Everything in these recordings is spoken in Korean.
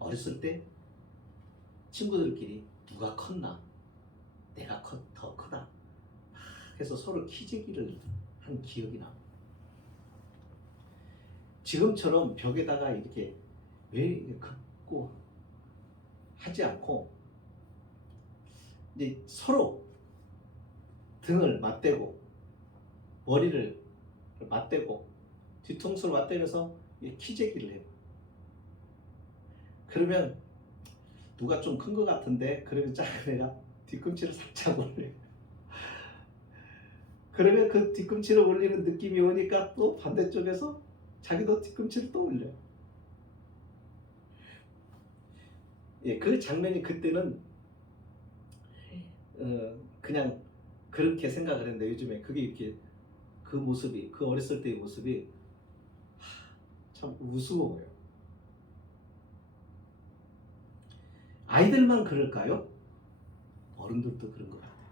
어렸을 때 친구들끼리 누가 컸나? 내가 더 크다. 해서 서로 키재기를 한 기억이 나. 지금처럼 벽에다가 이렇게 왜 긋고 하지 않고 이제 서로 등을 맞대고 머리를 맞대고 뒤통수를 맞대면서 키재기를 해요. 그러면 누가 좀 큰 것 같은데 그러면 작은 애가 뒤꿈치를 살짝 올려요. 그러면 그 뒤꿈치를 올리는 느낌이 오니까 또 반대쪽에서 자기도 뒤꿈치를 또 올려요. 예, 그 장면이 그때는 그냥 그렇게 생각을 했는데 요즘에 그게 이렇게 그 모습이 그 어렸을 때의 모습이 참 우스워요. 아이들만 그럴까요? 어른들도 그런 것 같아요.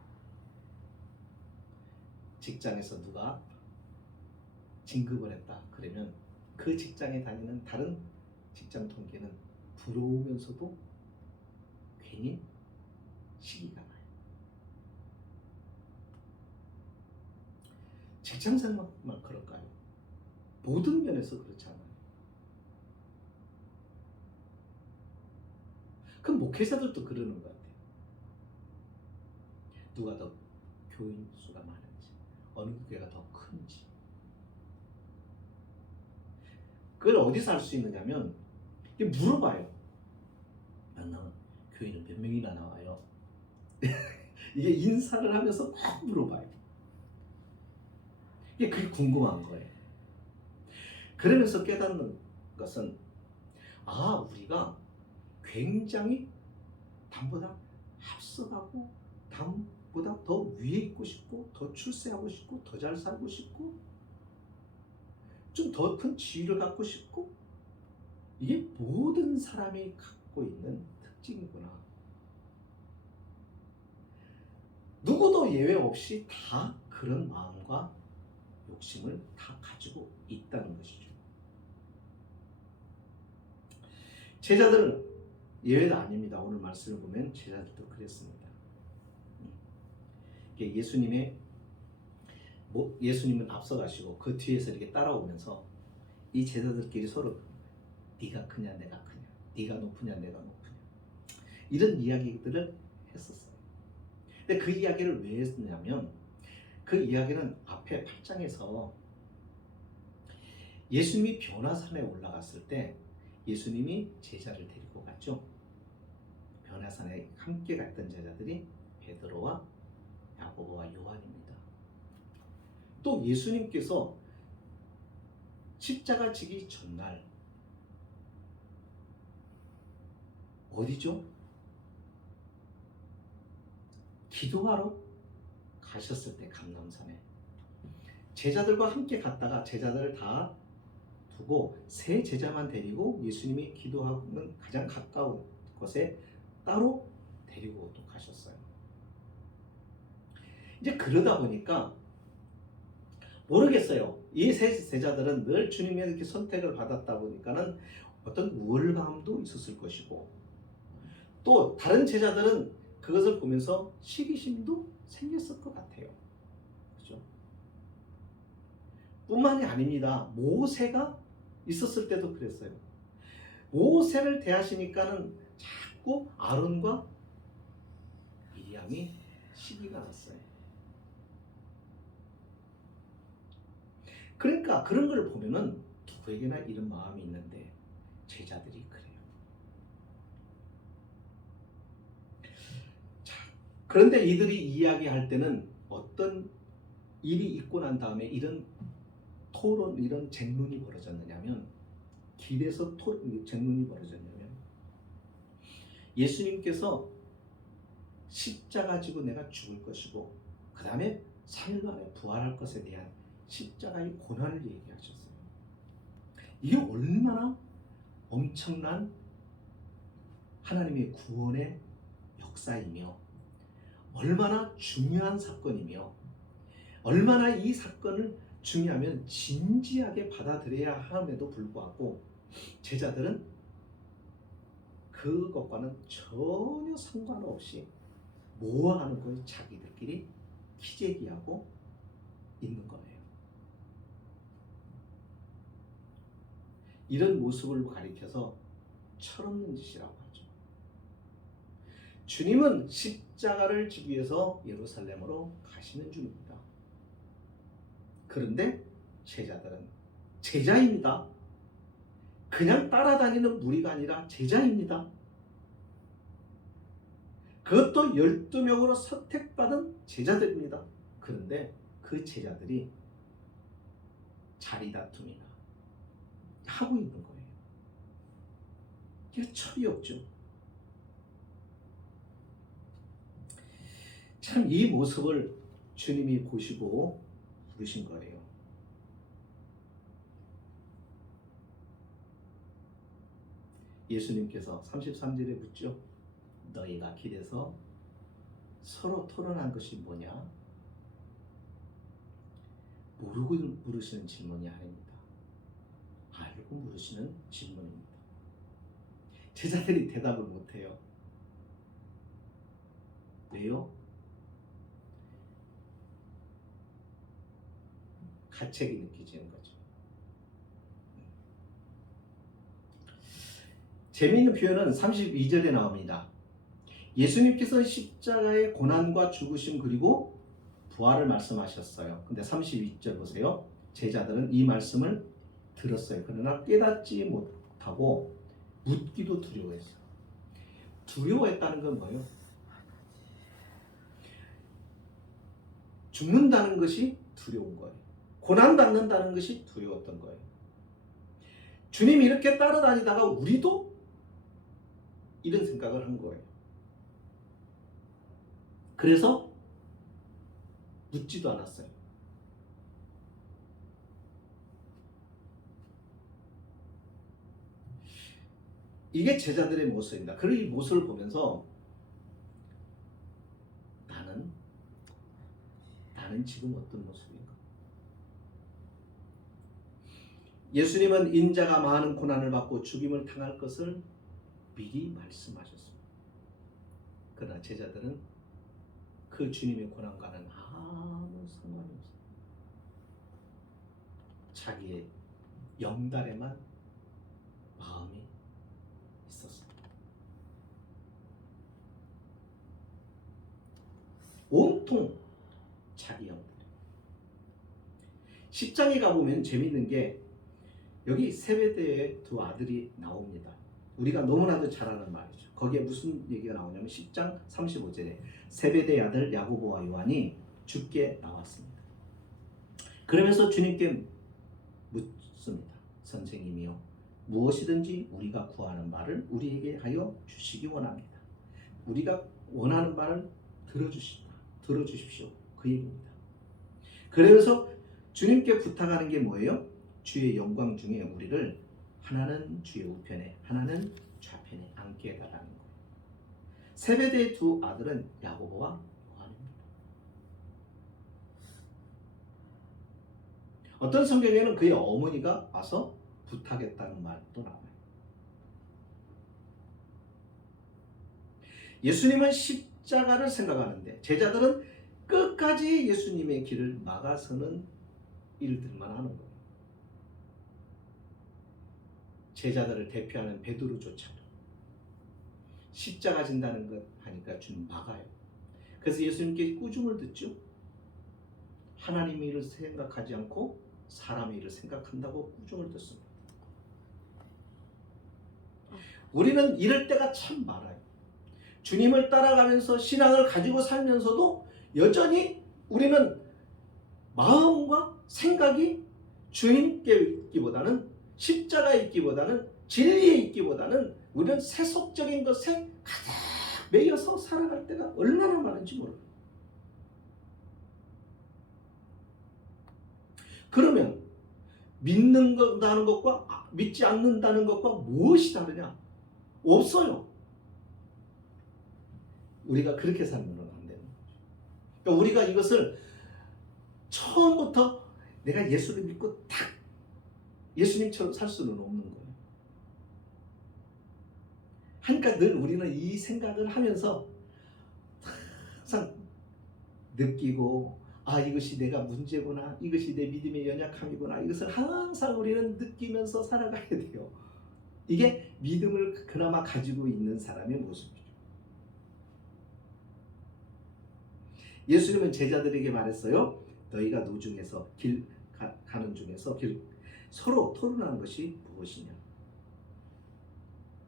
직장에서 누가 진급을 했다 그러면 그 직장에 다니는 다른 직장 동기는 부러우면서도 괜히 시기가 나요. 직장생활만 그럴까요? 모든 면에서 그렇지 않아요. 그럼 목회자들도 그러는 것 같아요. 누가 더 교인 수가 많은지, 어느 교회가 더 큰지. 그걸 어디서 알 수 있느냐면 물어봐요. 나 교인은 몇 명이나 나와요? 이게 인사를 하면서 꼭 물어봐요. 이게 그게 궁금한 거예요. 그러면서 깨닫는 것은 우리가 굉장히 남보다 앞서가고 남보다 더 위에 있고 싶고 더 출세하고 싶고 더 잘 살고 싶고 좀 더 큰 지위를 갖고 싶고 이게 모든 사람이 갖고 있는 특징이구나. 누구도 예외 없이 다 그런 마음과 욕심을 다 가지고 있다는 것이죠. 제자들은 예외도 아닙니다. 오늘 말씀을 보면 제자들도 그랬습니다. 예수님은 앞서가시고 그 뒤에서 이렇게 따라오면서 이 제자들끼리 서로 네가 크냐 내가 크냐, 네가 높으냐 내가 높으냐 이런 이야기들을 했었어요. 근데 그 이야기를 왜 했냐면 그 이야기는 앞에 8장에서 예수님이 변화산에 올라갔을 때 예수님이 제자를 데리고 갔죠. 변화산에 함께 갔던 제자들이 베드로와 야고보와 요한입니다. 또 예수님께서 십자가 지기 전날 어디죠? 기도하러 가셨을 때 감람산에 제자들과 함께 갔다가 제자들을 다 두고 세 제자만 데리고 예수님이 기도하는 가장 가까운 곳에 따로 데리고 또 가셨어요. 이제 그러다 보니까 모르겠어요. 이 세 제자들은 늘 주님의 이렇게 선택을 받았다 보니까는 어떤 우월감도 있었을 것이고 또 다른 제자들은 그것을 보면서 시기심도 생겼을 것 같아요. 그죠? 뿐만이 아닙니다. 모세가 있었을 때도 그랬어요. 모세를 대하시니까는 자꾸 아론과 미리암이 시기가 났어요. 그러니까 그런 걸 보면은 누구에게나 이런 마음이 있는데 제자들이 그래요. 자, 그런데 이들이 이야기할 때는 어떤 일이 있고 난 다음에 이런 토론, 이런 쟁론이 벌어졌느냐면 길에서 쟁론이 벌어졌냐면 예수님께서 십자가 지고 내가 죽을 것이고 그 다음에 3일 만에 부활할 것에 대한 십자가의 고난을 얘기하셨어요. 이게 얼마나 엄청난 하나님의 구원의 역사이며 얼마나 중요한 사건이며 얼마나 이 사건을 중요하면 진지하게 받아들여야 함에도 불구하고 제자들은 그것과는 전혀 상관없이 뭐 하는 거예요? 자기들끼리 기재기하고 있는 거예요. 이런 모습을 가리켜서 철없는 짓이라고 하죠. 주님은 십자가를 지기 위해서 예루살렘으로 가시는 중입니다. 그런데 제자들은 제자입니다. 그냥 따라다니는 무리가 아니라 제자입니다. 그것도 12명으로 선택받은 제자들입니다. 그런데 그 제자들이 자리 다툼이나 하고 있는 거예요. 이게 철이 없죠. 참 이 모습을 주님이 보시고 부르신 거예요. 예수님께서 33절에 묻죠. 너희가 길에서 서로 토론한 것이 뭐냐? 모르고 물으시는 질문이 아닙니다. 알고 물으시는 질문입니다. 제자들이 대답을 못해요. 왜요? 가책이 느껴지는 거죠. 재미있는 표현은 32절에 나옵니다. 예수님께서 십자가의 고난과 죽으심 그리고 부활을 말씀하셨어요. 근데 32절 보세요. 제자들은 이 말씀을 들었어요. 그러나 깨닫지 못하고 묻기도 두려워했어요. 두려워했다는 건 뭐예요? 죽는다는 것이 두려운 거예요. 고난받는다는 것이 두려웠던 거예요. 주님이 이렇게 따라다니다가 우리도 이런 생각을 한 거예요. 그래서 묻지도 않았어요. 이게 제자들의 모습입니다. 그리고 이 모습을 보면서 나는 지금 어떤 모습인가? 예수님은 인자가 많은 고난을 받고 죽임을 당할 것을 미리 말씀하셨습니다. 그러나 제자들은 그 주님의 고난과는 아무 상관이 없어요. 자기의 영달에만 마음이 있었어요. 온통 자기 영달. 10장에 가보면 재밌는 게 여기 세베대의 두 아들이 나옵니다. 우리가 너무나도 잘 아는 말이죠. 거기에 무슨 얘기가 나오냐면 10장 35절에 세베대의 아들 야고보와 요한이 죽게 나왔습니다. 그러면서 주님께 묻습니다. 선생님이요, 무엇이든지 우리가 구하는 바를 우리에게 하여 주시기 원합니다. 우리가 원하는 바를 들어주십시오. 그 얘기입니다. 그러면서 주님께 부탁하는 게 뭐예요? 주의 영광 중에 우리를 하나는 주의 우편에 하나는 좌편에 앉게 해달라는 거예요. 세베대의 두 아들은 야고보와 요한입니다. 어떤 성경에는 그의 어머니가 와서 부탁했다는 말도 나와요. 예수님은 십자가를 생각하는데 제자들은 끝까지 예수님의 길을 막아서는 일들만 하는 거예요. 제자들을 대표하는 베드로조차도 십자가 진다는 것 하니까 주님 막아요. 그래서 예수님께 꾸중을 듣죠. 하나님의 일을 생각하지 않고 사람의 일을 생각한다고 꾸중을 듣습니다. 우리는 이럴 때가 참 많아요. 주님을 따라가면서 신앙을 가지고 살면서도 여전히 우리는 마음과 생각이 주님께 있기보다는 십자가에 있기보다는 진리에 있기보다는 우리는 세속적인 것에 가득 매여서 살아갈 때가 얼마나 많은지 몰라요. 그러면 믿는다는 것과 믿지 않는다는 것과 무엇이 다르냐? 없어요. 우리가 그렇게 살면 안 되는 거죠. 그러니까 우리가 이것을 처음부터 내가 예수를 믿고 딱 예수님처럼 살 수는 없는 거예요. 그러니까 늘 우리는 이 생각을 하면서 항상 느끼고, 아, 이것이 내가 문제구나, 이것이 내 믿음의 연약함이구나, 이것을 항상 우리는 느끼면서 살아가야 돼요. 이게 믿음을 그나마 가지고 있는 사람의 모습이죠. 예수님은 제자들에게 말했어요. 너희가 노중에서 가는 중에서 서로 토론하는 것이 무엇이냐.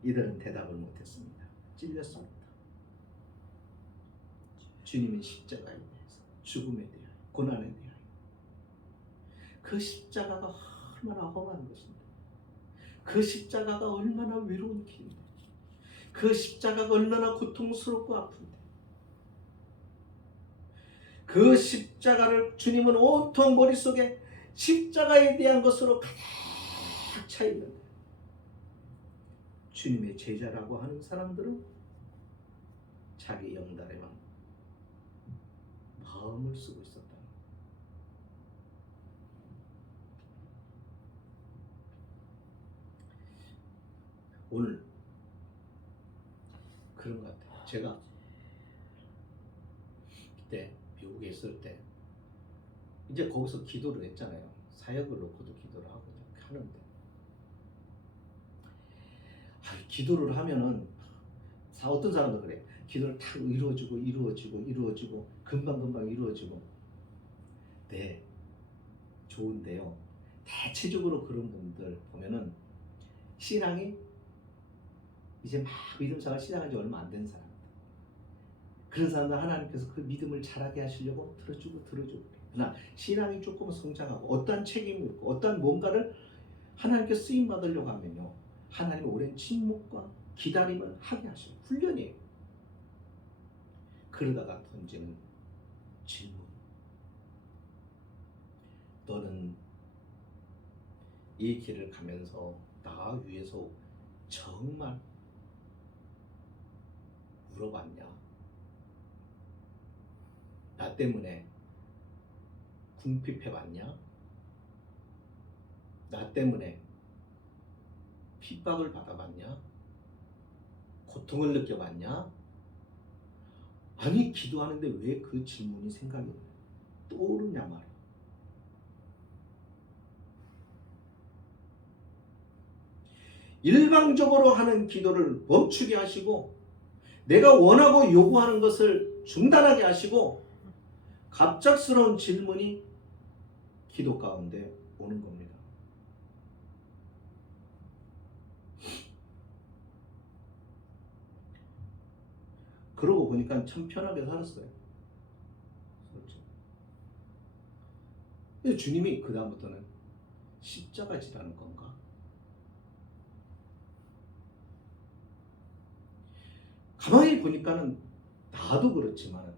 이들은 대답을 못했습니다. 찔렸습니다. 주님의 십자가에 대해서, 죽음에 대하여, 고난에 대하여. 그 십자가가 얼마나 험한 것인데, 그 십자가가 얼마나 외로운 길인데, 그 십자가가 얼마나 고통스럽고 아픈데, 그 십자가를 주님은 온통 머릿속에 십자가에 대한 것으로 가득 차 있는데, 주님의 제자라고 하는 사람들은 자기 영달에만 마음을 쓰고 있었다. 오늘 그런 것 같아요. 제가 그때 미국에 있을 때 이제 거기서 기도를 했잖아요. 사역을 놓고도 기도를 하고 하는데, 기도를 하면은 어떤 사람도 그래. 기도를 탁 이루어지고 금방 이루어지고. 네, 좋은데요. 대체적으로 그런 분들 보면은 신앙이 이제 막 믿음 생활 시작한 지 얼마 안 된 사람, 그런 사람들 하나님께서 그 믿음을 자라게 하시려고 들어주고 그러나 신앙이 조금 성장하고 어떠한 책임이 있고 어떠한 뭔가를 하나님께 쓰임 받으려고 하면요, 하나님의 오랜 침묵과 기다림을 하게 하셔요. 훈련이에요. 그러다가 던지는 질문, 너는 이 길을 가면서 나 위해서 정말 물어봤냐? 나 때문에 궁핍해봤냐? 나 때문에 핍박을 받아봤냐? 고통을 느껴봤냐? 아니, 기도하는데 왜 그 질문이 생각이 떠오르냐 말이야. 일방적으로 하는 기도를 멈추게 하시고, 내가 원하고 요구하는 것을 중단하게 하시고, 갑작스러운 질문이 기도 가운데 오는 겁니다. 그러고 보니까 참 편하게 살았어요. 그렇죠. 근데 주님이 그 다음부터는 십자가 지라는 건가? 가만히 보니까는 나도 그렇지만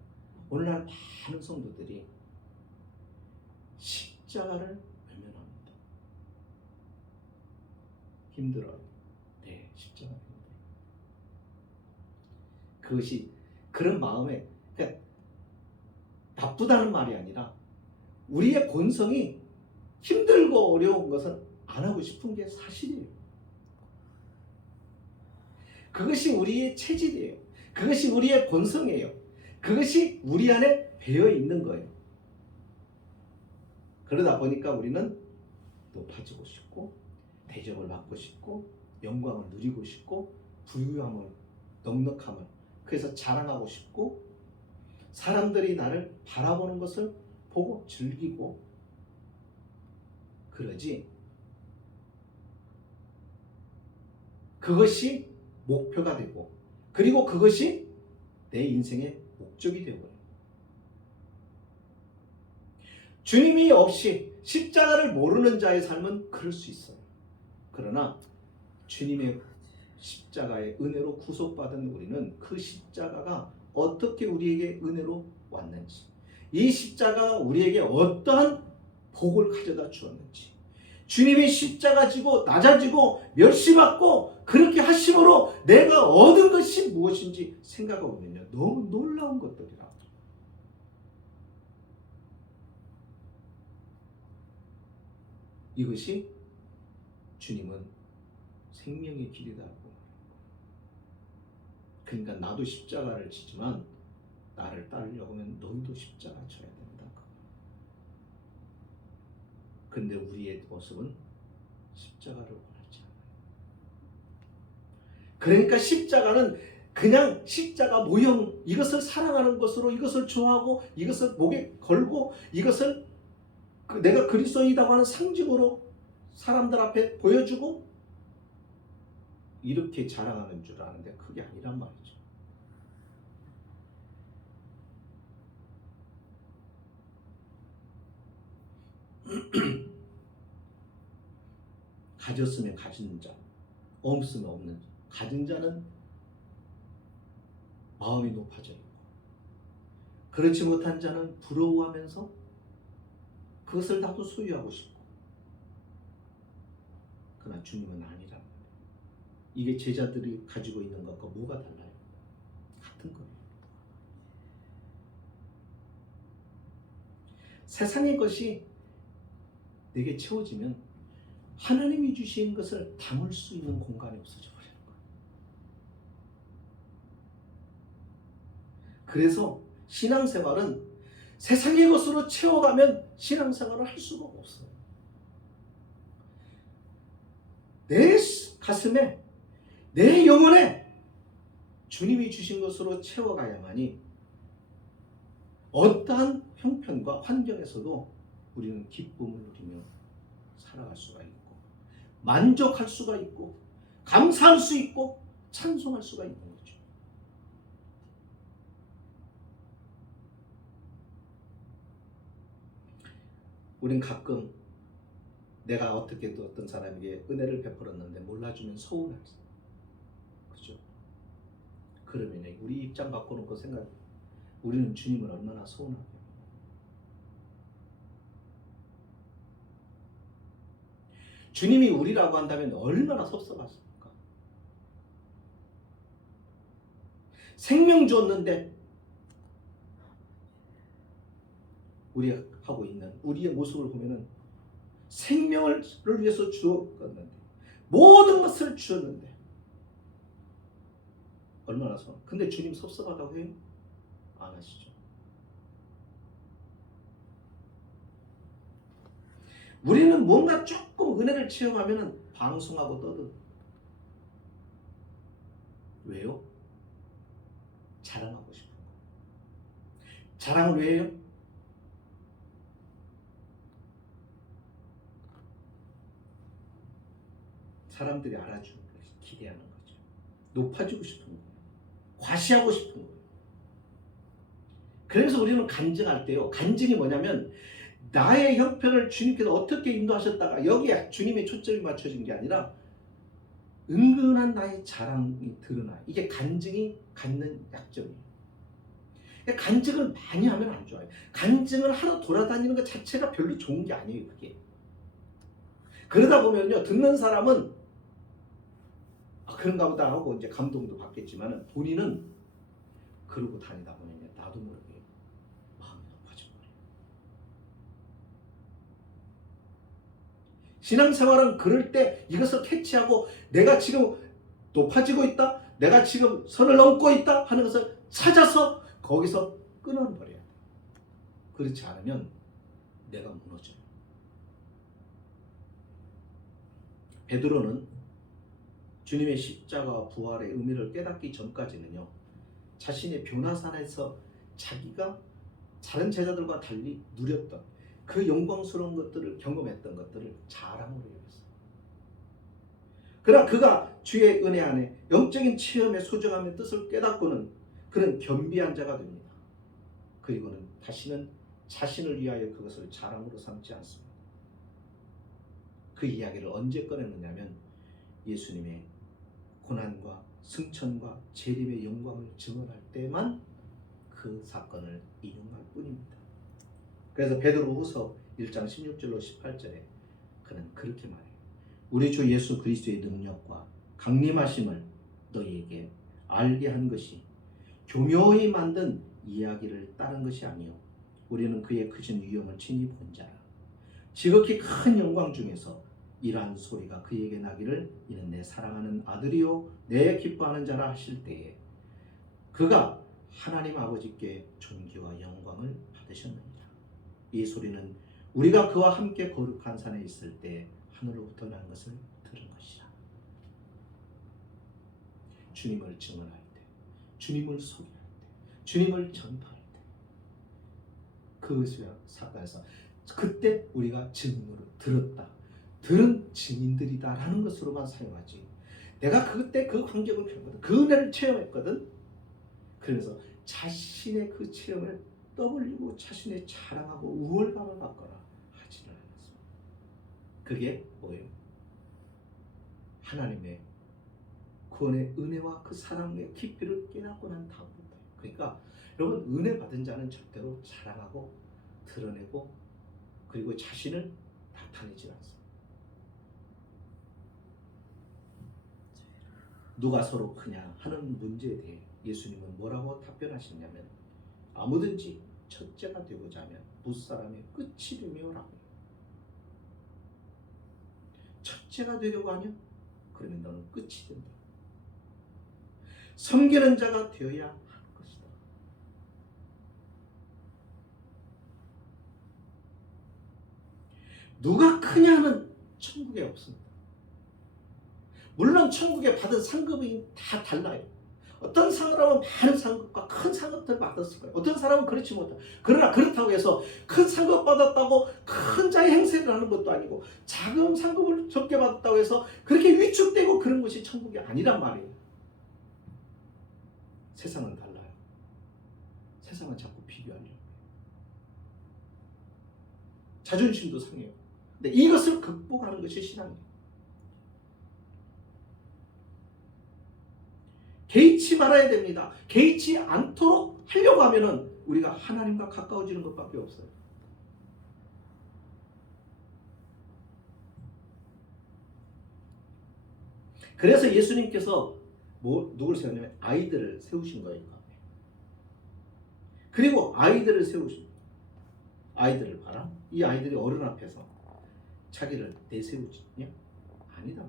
오늘날 많은 성도들이 십자가를 외면합니다. 힘들어요. 네, 십자가 힘들어요. 그것이 그런 마음에, 그러니까 나쁘다는 말이 아니라 우리의 본성이 힘들고 어려운 것은 안 하고 싶은 게 사실이에요. 그것이 우리의 체질이에요. 그것이 우리의 본성이에요. 그것이 우리 안에 배어 있는 거예요. 그러다 보니까 우리는 높아지고 싶고, 대접을 받고 싶고, 영광을 누리고 싶고, 부유함을, 넉넉함을, 그래서 자랑하고 싶고, 사람들이 나를 바라보는 것을 보고 즐기고 그러지, 그것이 목표가 되고, 그리고 그것이 내 인생의 목적이 되고요. 주님이 없이 십자가를 모르는 자의 삶은 그럴 수 있어요. 그러나 주님의 십자가의 은혜로 구속받은 우리는 그 십자가가 어떻게 우리에게 은혜로 왔는지, 이 십자가가 우리에게 어떠한 복을 가져다 주었는지, 주님이 십자가 지고 낮아지고 멸시받고 그렇게 하심으로 내가 얻은 것이 무엇인지 생각해 보면요, 너무 놀라운 것들이라. 이것이 주님은 생명의 길이다. 그러니까 나도 십자가를 지지만 나를 따르려고 하면 너희도 십자가 져야 된다. 근데 우리의 모습은 십자가를 원하지 않아요. 그러니까 십자가는 그냥 십자가 모형, 이것을 사랑하는 것으로, 이것을 좋아하고, 이것을 목에 걸고, 이것을 내가 그리스도인이라고 하는 상징으로 사람들 앞에 보여주고 이렇게 자랑하는 줄 아는데 그게 아니란 말이죠. 가졌으면 가진 자, 없으면 없는 자. 가진 자는 마음이 높아져 있고, 그렇지 못한 자는 부러워하면서 그것을 나도 소유하고 싶고. 그러나 주님은 아니란 말이에요. 이게 제자들이 가지고 있는 것과 뭐가 달라요? 같은 거예요. 세상의 것이 내게 채워지면 하나님이 주신 것을 담을 수 있는 공간이 없어져 버리는 거예요. 그래서 신앙생활은 세상의 것으로 채워가면 신앙생활을 할 수가 없어요. 내 가슴에, 내 영혼에 주님이 주신 것으로 채워가야만이 어떠한 형편과 환경에서도 우리는 기쁨을 누리며 살아갈 수가 있고, 만족할 수가 있고, 감사할 수 있고, 찬송할 수가 있는 거죠. 우린 가끔 내가 어떻게 또 어떤 사람에게 은혜를 베풀었는데 몰라주면 서운하지. 그죠? 그러면 우리 입장 바꿔놓고 생각해. 우리는 주님을 얼마나 서운하게. 주님이 우리라고 한다면 얼마나 섭섭하십니까? 생명 주었는데 우리가 하고 있는 우리의 모습을 보면은 생명을 위해서 주었는데, 모든 것을 주었는데 얼마나 섭. 근데 주님 섭섭하다고 해요? 안 하시죠. 우리는 뭔가 조금 은혜를 체험하면은 방송하고 떠들. 왜요? 자랑하고 싶은 거. 자랑을 왜 해요? 사람들이 알아주는 것을 기대하는 거죠. 높아지고 싶은 거예요. 과시하고 싶은 거예요. 그래서 우리는 간증할 때요. 간증이 뭐냐면 나의 형편을 주님께서 어떻게 인도하셨다가 여기에 주님의 초점이 맞춰진 게 아니라 은근한 나의 자랑이 드러나. 이게 간증이 갖는 약점이에요. 간증을 많이 하면 안 좋아요. 간증을 하러 돌아다니는 것 자체가 별로 좋은 게 아니에요. 그게. 그러다 보면요, 듣는 사람은 그런가 보다 하고 이제 감동도 받겠지만 본인은 그러고 다니다 보면 나도 모르게 마음이 높아져 버려요. 신앙생활은 그럴 때 이것을 캐치하고 내가 지금 높아지고 있다, 내가 지금 선을 넘고 있다 하는 것을 찾아서 거기서 끊어버려야 돼. 그렇지 않으면 내가 무너져요. 베드로는 주님의 십자가와 부활의 의미를 깨닫기 전까지는요, 자신의 변화산에서 자기가 다른 제자들과 달리 누렸던 그 영광스러운 것들을 경험했던 것들을 자랑으로 여겼어요. 그러나 그가 주의 은혜 안에 영적인 체험의 소중함의 뜻을 깨닫고는 그는 겸비한 자가 됩니다. 그리고는 다시는 자신을 위하여 그것을 자랑으로 삼지 않습니다. 그 이야기를 언제 꺼내느냐면 예수님의 고난과 승천과 재림의 영광을 증언할 때만 그 사건을 인용할 뿐입니다. 그래서 베드로후서 1장 16절로 18절에 그는 그렇게 말해요. 우리 주 예수 그리스도의 능력과 강림하심을 너희에게 알게 한 것이 교묘히 만든 이야기를 따른 것이 아니요 우리는 그의 크신 위엄을 친히 본 자라. 지극히 큰 영광 중에서 이러한 소리가 그에게 나기를 이는 내 사랑하는 아들이요 내 기뻐하는 자라 하실 때에 그가 하나님 아버지께 존귀와 영광을 받으셨느니라. 이 소리는 우리가 그와 함께 거룩한 산에 있을 때 하늘로부터 난 것을 들은 것이라. 주님을 증언할 때, 주님을 소개할 때, 주님을 전파할 때, 그 사건에서 그때 우리가 증인으로 들은 증인들이다라는 것으로만 사용하지. 내가 그때 그 환경을 겪었거든, 그 은혜를 체험했거든. 그래서 자신의 그 체험을 떠벌리고 자신의 자랑하고 우월감을 갖거나 하지는 않았습니다. 그게 뭐예요? 하나님의 구원의 은혜와 그 사랑의 깊이를 깨닫고 난 다음부터. 그러니까 여러분, 은혜 받은 자는 절대로 자랑하고 드러내고 그리고 자신을 나타내지 않습니다. 누가 서로 크냐 하는 문제에 대해 예수님은 뭐라고 답변하시냐면, 아무든지 첫째가 되고자 하면 무사람의 끝이 되며라고. 첫째가 되려고 하면 그러면 너는 끝이 된다. 섬기는 자가 되어야 하는 것이다. 누가 크냐는 천국에 없습니다. 물론 천국에 받은 상급이 다 달라요. 어떤 사람은 많은 상급과 큰 상급들을 받았을 거예요. 어떤 사람은 그렇지 못해요. 그러나 그렇다고 해서 큰 상급 받았다고 큰 자의 행세를 하는 것도 아니고, 작은 상급을 적게 받았다고 해서 그렇게 위축되고 그런 것이 천국이 아니란 말이에요. 세상은 달라요. 세상은 자꾸 비교하려고 해요. 자존심도 상해요. 근데 이것을 극복하는 것이 신앙이에요. 개의치 말아야 됩니다. 개의치 않도록 하려고 하면은 우리가 하나님과 가까워지는 것밖에 없어요. 그래서 예수님께서 누굴 세우냐면 아이들을 세우신 거예요. 그리고 아이들을 세우신 거예요. 아이들을 봐라. 이 아이들이 어른 앞에서 자기를 내세우지냐? 아니다.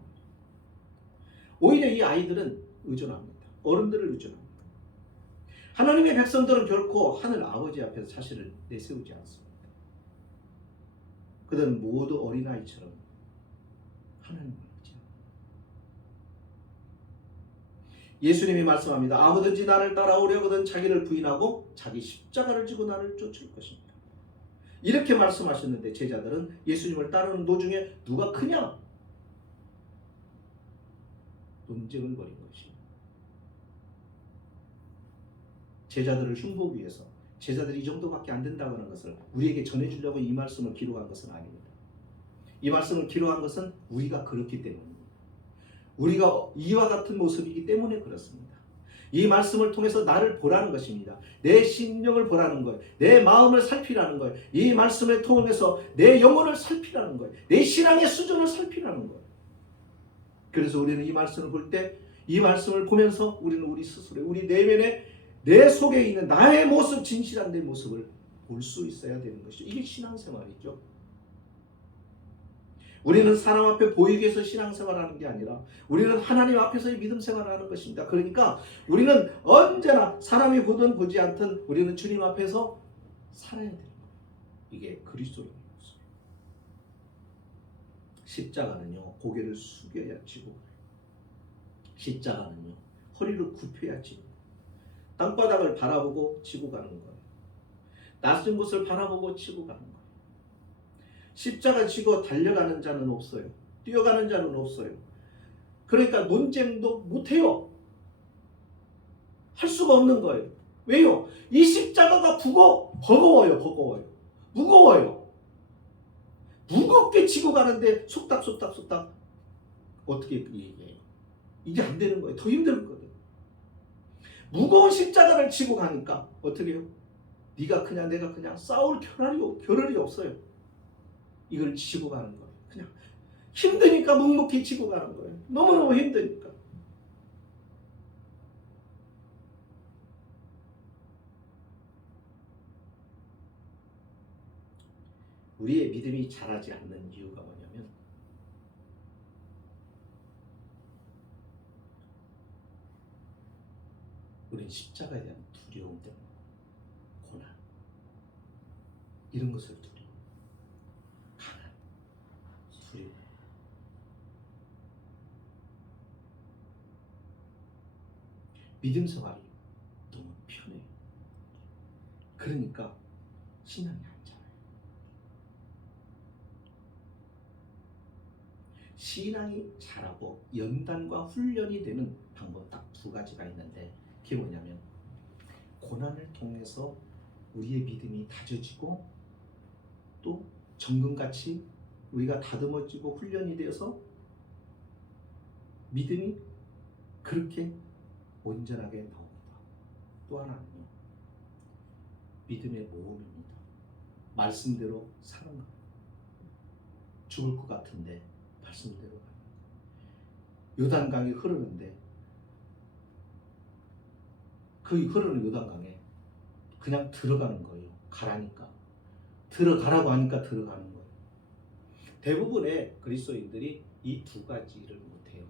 오히려 이 아이들은 의존합니다. 어른들을 의존합니다. 하나님의 백성들은 결코 하늘 아버지 앞에서 자신을 내세우지 않습니다. 그들은 모두 어린아이처럼 하나님을 의지합니다. 예수님이 말씀합니다. 아무든지 나를 따라오려거든 자기를 부인하고 자기 십자가를 지고 나를 쫓을 것입니다. 이렇게 말씀하셨는데 제자들은 예수님을 따르는 도중에 누가 크냐? 논쟁을 벌인 것입니다. 제자들을 흉보기 위해서, 제자들이 이 정도밖에 안 된다고 하는 것을 우리에게 전해주려고 이 말씀을 기록한 것은 아닙니다. 이 말씀을 기록한 것은 우리가 그렇기 때문입니다. 우리가 이와 같은 모습이기 때문에 그렇습니다. 이 말씀을 통해서 나를 보라는 것입니다. 내 심령을 보라는 거예요. 내 마음을 살피라는 거예요. 이 말씀을 통해서 내 영혼을 살피라는 거예요. 내 신앙의 수준을 살피라는 거예요. 그래서 우리는 이 말씀을 볼 때, 이 말씀을 보면서 우리는 우리 스스로, 우리 내면에, 내 속에 있는 나의 모습, 진실한 내 모습을 볼 수 있어야 되는 것이죠. 이게 신앙생활이죠. 우리는 사람 앞에 보이기 위해서 신앙생활하는 게 아니라 우리는 하나님 앞에서의 믿음생활을 하는 것입니다. 그러니까 우리는 언제나 사람이 보든 보지 않든 우리는 주님 앞에서 살아야 되는 거예요. 이게 그리스도인의 모습이에요. 십자가는요, 고개를 숙여야 지고, 십자가는요, 허리를 굽혀야 지고, 땅바닥을 바라보고 지고 가는 거예요. 낯선 곳을 바라보고 지고 가는 거예요. 십자가 지고 달려가는 자는 없어요. 뛰어가는 자는 없어요. 그러니까 논쟁도 못해요. 할 수가 없는 거예요. 왜요? 이 십자가가 버거워요. 무거워요. 무겁게 지고 가는데 속닥 어떻게 얘기해요? 이게 안 되는 거예요. 더 힘들거든요. 무거운 십자가를 지고 가니까 어떻게 해요? 네가 크냐 내가 크냐 싸울 겨를이 없어요. 이걸 지고 가는 거예요. 그냥 힘드니까 묵묵히 지고 가는 거예요. 너무너무 힘드니까. 우리의 믿음이 자라지 않는 이유가 뭐냐면, 우리는 십자가에 대한 두려움 때문에 고난 이런 것을 두려워, 가난 두려워. 믿음 생활이 너무 편해요. 그러니까 신앙이 안 자라요. 신앙이 자라고 연단과 훈련이 되는 방법 딱 두 가지가 있는데, 그게 뭐냐면 고난을 통해서 우리의 믿음이 다져지고 또 정금같이 우리가 다듬어지고 훈련이 되어서 믿음이 그렇게 온전하게 나옵니다. 또 하나는요, 믿음의 모험입니다. 말씀대로 사는 거예요. 죽을 것 같은데 말씀대로 가요. 요단강이 흐르는데 그 흐르는 요단강에 그냥 들어가는 거예요. 가라니까. 들어가라고 하니까 들어가는 거예요. 대부분의 그리스도인들이 이 두 가지를 못해요.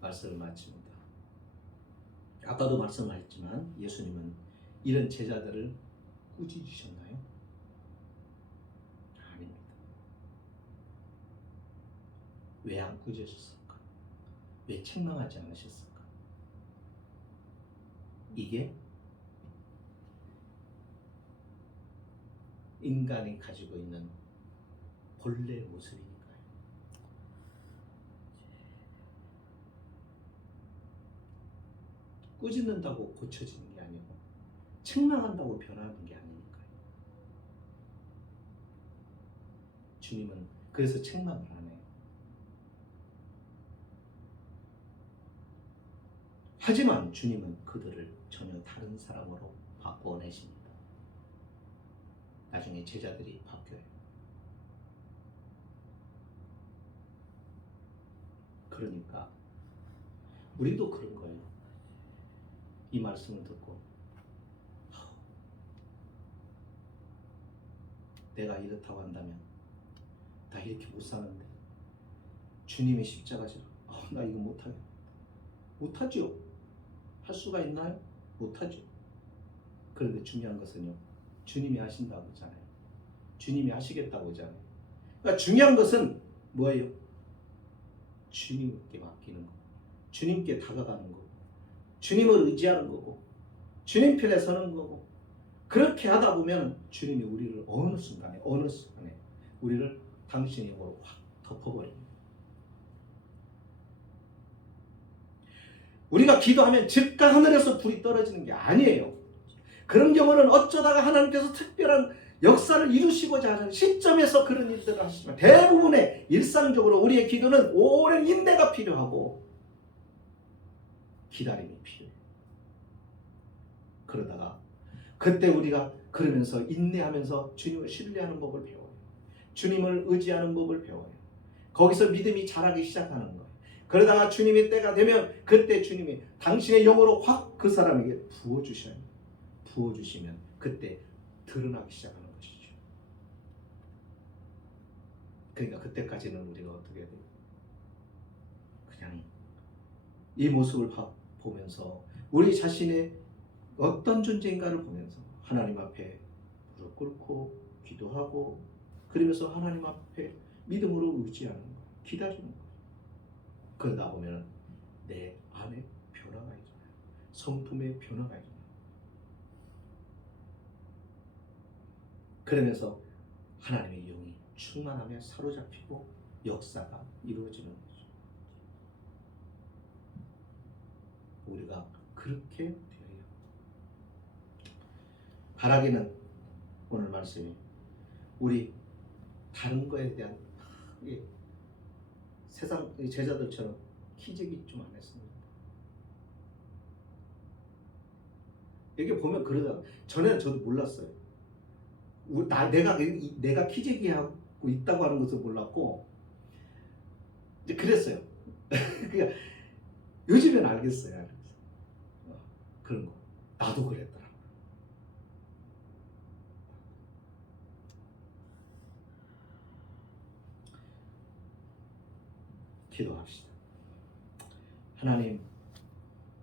말씀을 마칩니다. 아까도 말씀하셨지만 예수님은 이런 제자들을 꾸짖으셨나요? 아닙니다. 왜 안 꾸짖으셨을까? 왜 책망하지 않으셨을까? 이게 인간이 가지고 있는 본래 모습이니까요. 꾸짖는다고 고쳐지는 게 아니고 책망한다고 변하는 게 아니니까요. 주님은 그래서 책망을 안 해요. 하지만 주님은 그들을 전혀 다른 사람으로 바꿔내십니다. 나중에 제자들이 바뀌어요. 그러니까 우리도 그런 거예요. 이 말씀을 듣고 내가 이렇다고 한다면 나 이렇게 못 사는데 주님의 십자가지로 나 이거 못하겠다. 못하죠. 할 수가 있나요? 못하죠. 그런데 중요한 것은요, 주님이 하신다고 하잖아요. 주님이 하시겠다고 하잖아요. 그러니까 중요한 것은 뭐예요? 주님께 맡기는 거, 주님께 다가가는 거, 주님을 의지하는 거고, 주님 편에 서는 거고. 그렇게 하다 보면 주님이 우리를 어느 순간에 우리를 당신의 힘으로 확 덮어버립니다. 우리가 기도하면 즉각 하늘에서 불이 떨어지는 게 아니에요. 그런 경우는 어쩌다가 하나님께서 특별한 역사를 이루시고자 하는 시점에서 그런 일들을 하시지만, 대부분의 일상적으로 우리의 기도는 오랜 인내가 필요하고 기다림이 필요해요. 그러다가 그때 우리가 그러면서 인내하면서 주님을 신뢰하는 법을 배워요. 주님을 의지하는 법을 배워요. 거기서 믿음이 자라기 시작하는 거예요. 그러다가 주님의 때가 되면 그때 주님이 당신의 영으로 확 그 사람에게 부어주셔요. 부어주시면 그때 드러나기 시작하는 것이죠. 그러니까 그때까지는 우리가 어떻게 해야 돼요? 그냥 이 모습을 보면서 우리 자신의 어떤 존재인가를 보면서 하나님 앞에 무릎 꿇고 기도하고, 그러면서 하나님 앞에 믿음으로 의지하는 거예요. 기다리는 거예요. 그러다 보면 내 안에 변화가 있잖아요. 성품의 변화가 있잖아요. 그러면서 하나님의 영이 충만함에 사로잡히고 역사가 이루어지는 거죠. 우리가 그렇게 되어요. 바라기는 오늘 말씀이 우리 다른 거에 대한 세상 제자들처럼 기적이 좀 안 했습니다. 여기 보면 그러다 전에는 저도 몰랐어요. 내가 기적이하고 있다고 하는 것을 몰랐고 이제 그랬어요. 그러니까 요즘엔 알겠어요. 그런 거 나도 그랬더라. 기도합시다. 하나님,